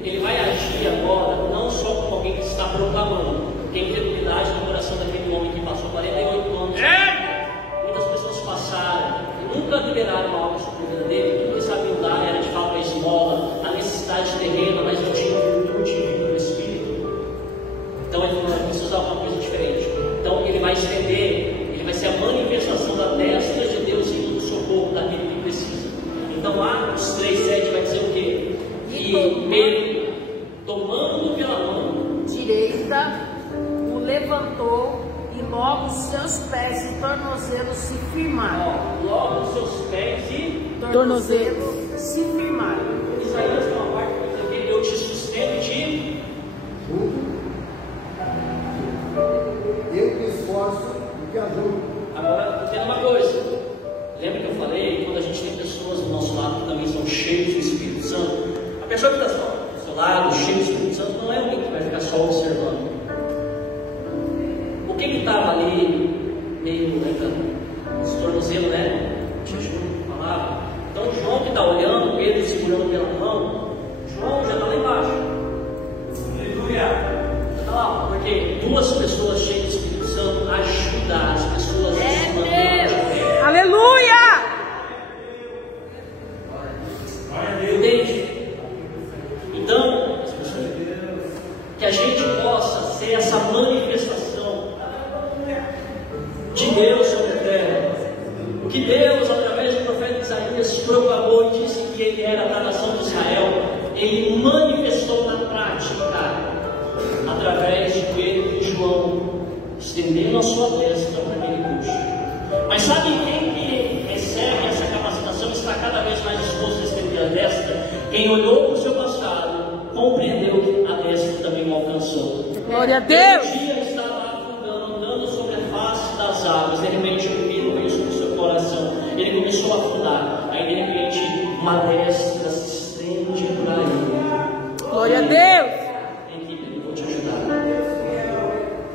Ele vai agir agora não só como alguém que está proclamando. Tem credibilidade no coração daquele homem que passou 48 anos. Muitas pessoas passaram e nunca liberaram algo sobre a vida dele. Tudo que sabiam dar era de fato a esmola, a necessidade terrena, mas não tinha virtude e vida do Espírito. Então ele precisa usar uma coisa diferente. Então ele vai estender, ele vai ser a manifestação da destra de Deus levantou e logo seus pés e tornozelos se firmaram. Logo seus pés e Tornozelos se firmaram. Isaías tem uma parte que diz que eu te sustento de Eu te esforço e te ajudo. Agora, entenda uma coisa. Lembra que eu falei, quando a gente tem pessoas do nosso lado que também são cheios do Espírito Santo, a pessoa que está do seu lado, cheio do Espírito Santo, não é alguém que vai ficar só observando. O que estava ali, meio, esse tornozelo, Tiju falava. Então, João que está olhando, Pedro segurando pela mão, João já está lá embaixo. Aleluia! Já está lá, porque duas pessoas cheias do Espírito Santo ajudam as pessoas a se manterem de pé. Aleluia! Entende? Então, que a gente possa ser essa manifestação de Deus sobre a terra. O que Deus, através do profeta Isaías, proclamou e disse que ele era da nação de Israel, ele manifestou na prática, através de Pedro e João, estendendo a sua destra para aquele bucho. Mas sabe quem que recebe essa capacitação, está cada vez mais disposto a estender a destra? Quem olhou para o seu passado, compreendeu que a destra também o alcançou. Glória a Deus! Um dia ele estava afundando, andando sobre a face das águas, de repente o medo veio sobre o seu coração, ele começou a afundar, aí de repente uma destra se estende para ele. Glória a Deus! Vem aqui, Pedro, vou te ajudar.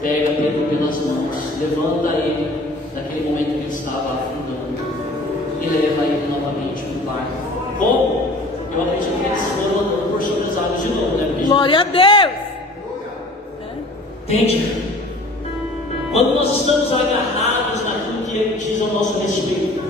Pega Pedro pelas mãos, levanta ele daquele momento que ele estava afundando e leva ele novamente para o barco. Como? Eu acredito que eles foram andando por sobre as águas de novo, né? Porque Glória a Deus! entende? Quando nós estamos agarrados naquilo que Ele diz ao nosso respeito,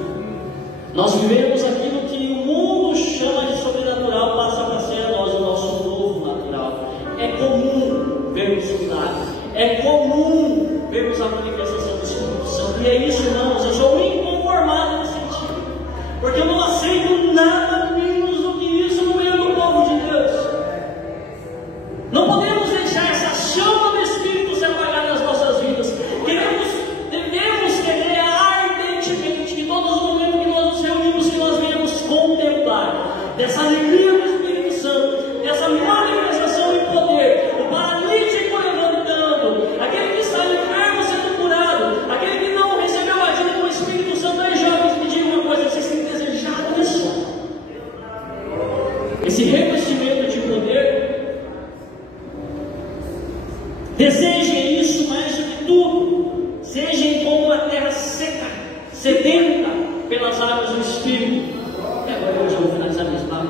nós vivemos aquilo que o mundo chama de sobrenatural, passa para ser a nós o nosso novo natural. É comum vermos milagres, é comum vermos a manifestação do Espírito Santo, e é isso, irmãos. Eu sou inconformado nesse sentido, porque eu não aceito nada menos do que isso no meio do povo de Deus. Não podemos deixar essa chama do Espírito se apagar nas nossas vidas. Devemos querer ardentemente que todos os momentos que nós nos reunimos, que nós venhamos contemplar dessa alegria do Espírito Santo, dessa manifestação e poder, o paralítico levantando, aquele que está enfermo sendo curado, aquele que não recebeu a ajuda do Espírito Santo. Aí, jovens, me digam uma coisa: vocês têm desejado isso? Esse revestimento de poder. Desejem isso mais do que tudo. Sejam como uma terra seca, sedenta pelas águas do Espírito. E agora eu já vou finalizar mesmo, tá?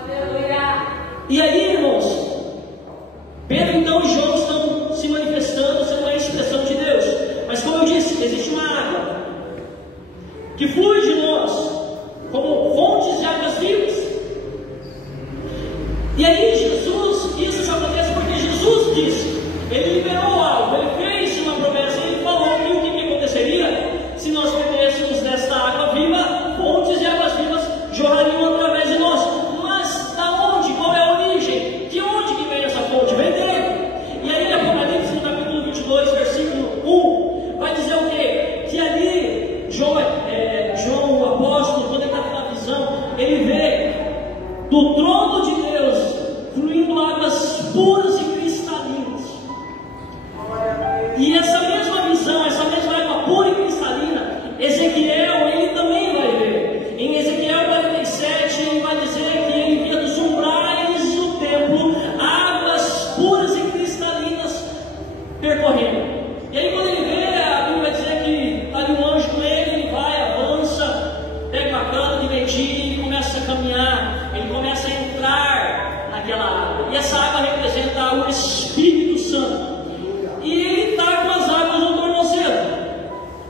Aleluia. E aí, irmãos, Pedro então e João estão se manifestando, sendo uma expressão de Deus. Mas como eu disse, existe uma água que flui de nós como fontes de águas vivas. E aí Jesus, isso só acontece porque Jesus disse. Ele liberou algo, ele fez uma promessa, ele falou que o que aconteceria se nós bebêssemos desta água viva, fontes de águas vivas jorrariam através de nós. Mas da onde? Qual é a origem? De onde que vem essa fonte? Vem dele. E aí Apocalipse, no capítulo 22, versículo 1, vai dizer o quê? Que ali João, o apóstolo, quando ele está tendo a visão, ele vê do trono de Deus fluindo águas puras e cristalinas. E essa mesma visão, essa mesma água pura e cristalina, Ezequiel, ele também vai ver. Em Ezequiel 47, ele vai dizer que ele via dos umbrais do templo águas puras e cristalinas percorrendo. E aí quando ele vê, a Bíblia vai dizer que está ali um anjo com ele vai, avança, pega uma cana de medida e ele começa a caminhar, ele começa a entrar naquela água. E essa água representa o Espírito Santo. E ele está com as águas no tornozelo.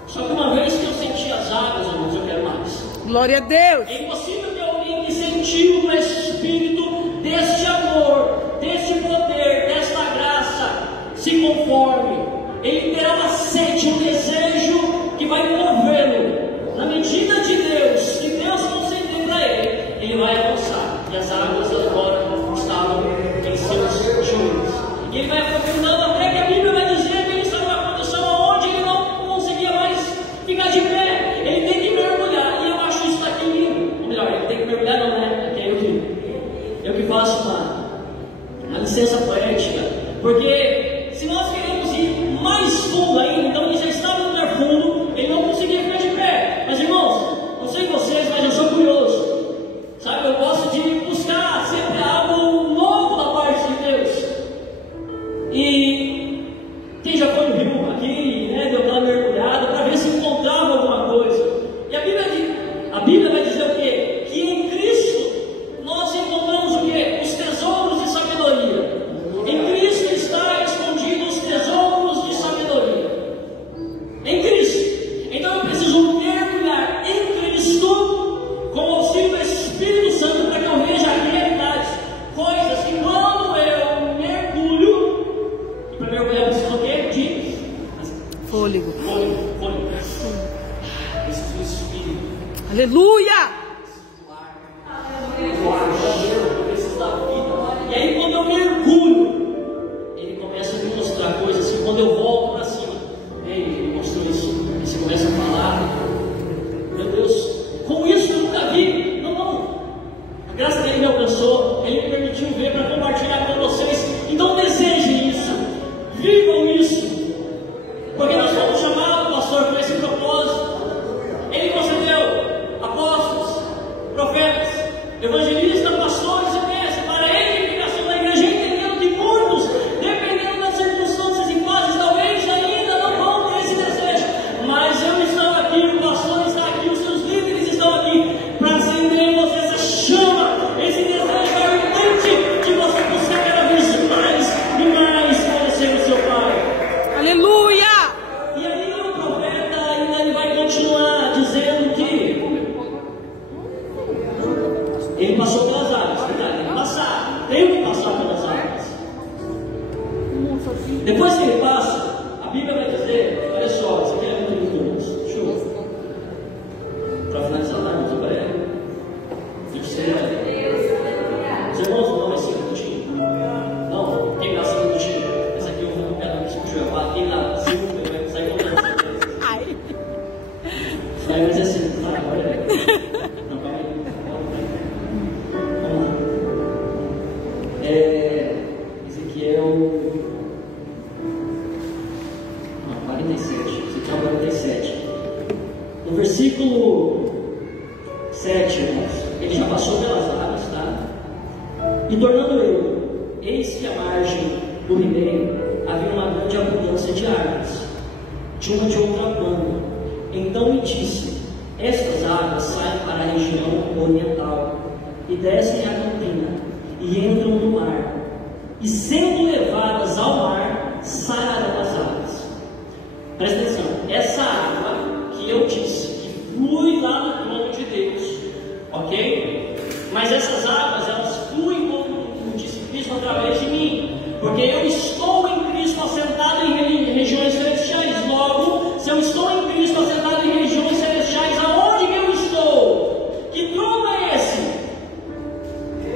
Só que uma vez que eu senti as águas, irmãos, eu quero mais. Glória a Deus! É impossível que alguém que sentiu o Espírito deste amor, deste poder, desta graça, se conforme. Ele terá uma sede, um desejo que vai movê-lo. Na medida de Deus, que Deus conceder para ele vai avançar. E as águas agora estavam em seus joelhos. E ele vai aprofundando até que a Bíblia vai dizer que ele estava aqui, né, deu uma mergulhada para ver se encontrava alguma coisa. E a Bíblia vai dizer o quê? Que em Cristo nós encontramos o quê? Os tesouros de sabedoria. Em Cristo está escondido os tesouros de sabedoria. Em Cristo. Então eu preciso mergulhar em Cristo com o auxílio do Espírito Santo para que eu veja realidades, coisas que quando eu mergulho, e para mergulhar eu preciso o quê? De Fôlego. fôlego. Preciso do Espírito. Aleluia! Eu preciso da vida. E aí quando eu mergulho, ele começa a me mostrar coisas que quando eu volto para cima, ei, ele mostrou isso. Aí você começa a falar, meu Deus, com isso eu nunca vi. Não. A graça dele me alcançou, ele me permitiu ver para compartilhar com vocês. Então desejem isso, vivam isso. Porque nós fomos chamados, pastor, com esse propósito. Ele concedeu apóstolos, profetas, evangelistas, pastores e mestres para a edificação da igreja, entendendo que muitos, dependendo das circunstâncias e fases, talvez ainda não vão ter esse desejo. Mas eu estou aqui, o pastor está aqui, os seus líderes estão aqui para acender em você essa chama, esse desejo ardente de você buscar cada vez mais e mais conhecer o seu Pai. Aleluia! E aí o profeta ainda ele vai continuar dizendo que ele passou pelas águas, verdade? Tem que passar, tenho que passar pelas águas. Depois que ele passa, a Bíblia vai dizer, olha só, isso aqui é muito lindo. Deixa eu, para finalizar, tá? Muito breve. Os irmãos não vai ser minutinho? Não, quem dá 5 minutinhos? Esse aqui eu vou no pé da minha escuta, quem dá 5 minutos vai sair contando. Isso aí vai dizer assim, tá? Olha. Não, calma aí. Vamos lá. Ezequiel 47. Ezequiel 47. No versículo 7, irmãos, ele já passou pelas águas, tá? E tornando eu, eis que à margem do ribeiro havia uma grande abundância de árvores, de uma de outra banda. Então me disse: estas águas saem para a região oriental e descem a campina e entram no mar, e sendo levadas ao mar, sararão as águas. Presta atenção, essa água que eu disse que flui lá no trono de Deus, ok? Mas essas águas, elas fluem, como disse Cristo, através de mim, porque eu estou em Cristo assentado em regiões celestiais. Logo, se eu estou em Cristo assentado em regiões celestiais, aonde que eu estou? Que trono é esse?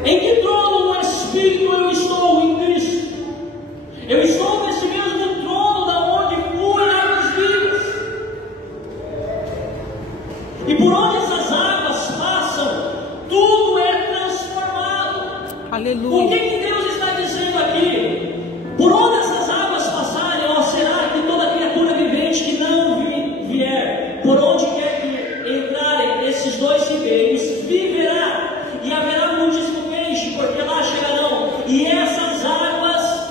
Em que trono no Espírito eu estou em Cristo? Eu estou nesse mesmo trono da onde fluem águas vivas. E por onde essas águas passam, tudo é transformado. Aleluia! O que Deus está dizendo aqui? Por onde essas águas passarem, ó, será que toda criatura vivente que não vier, por onde quer que entrarem esses dois ribeiros, viverá, e haverá muitíssimo peixe, porque lá chegarão, e essas águas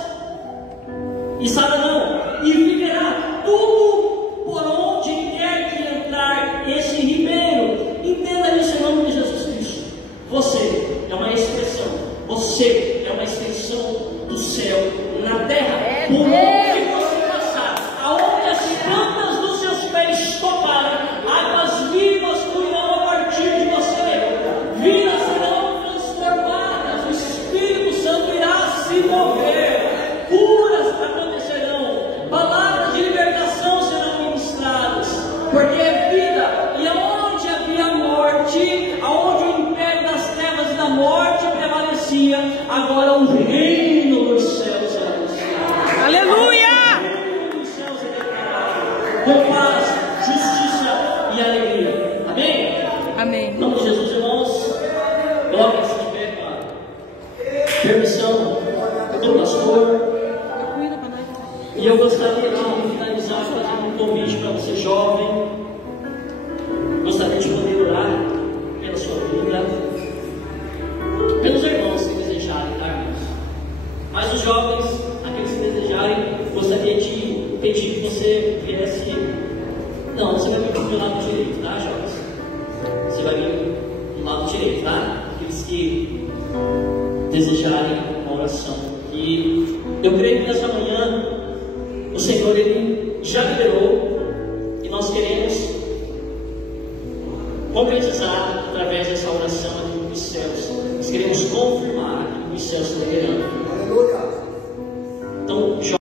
e sararão, e viverá tudo por onde quer que entrar esse ribeiro. Entenda isso em nome de Jesus Cristo. Você é uma expressão, você é uma extensão do céu na terra. Por onde você passar, aonde as plantas dos seus pés tocarem, águas vivas fluirão a partir de você, vidas serão transformadas, o Espírito Santo irá se mover, curas acontecerão, palavras de libertação serão ministradas, porque é vida. E aonde havia morte, aonde o império das trevas e da morte prevalecia, agora o reino dos céus é anunciado. Aleluia! O reino dos céus é declarado com paz, justiça e alegria. Amém? Amém. Em nome de Jesus, irmãos, coloque-se de pé com a permissão do pastor. E eu gostaria de finalizar fazendo um convite para você, jovem. Gostaria de poder orar pela sua vida, pelos irmãos que desejarem, tá, irmãos? Mas os jovens, aqueles que desejarem, gostaria de pedi que você viesse. Não, você vai vir do lado direito, tá, Jonas? Você vai vir do lado direito, tá? Aqueles que desejarem uma oração. E eu creio que nessa manhã o Senhor, Ele já liberou, e nós queremos concretizar através dessa oração aqui dos céus. Nós queremos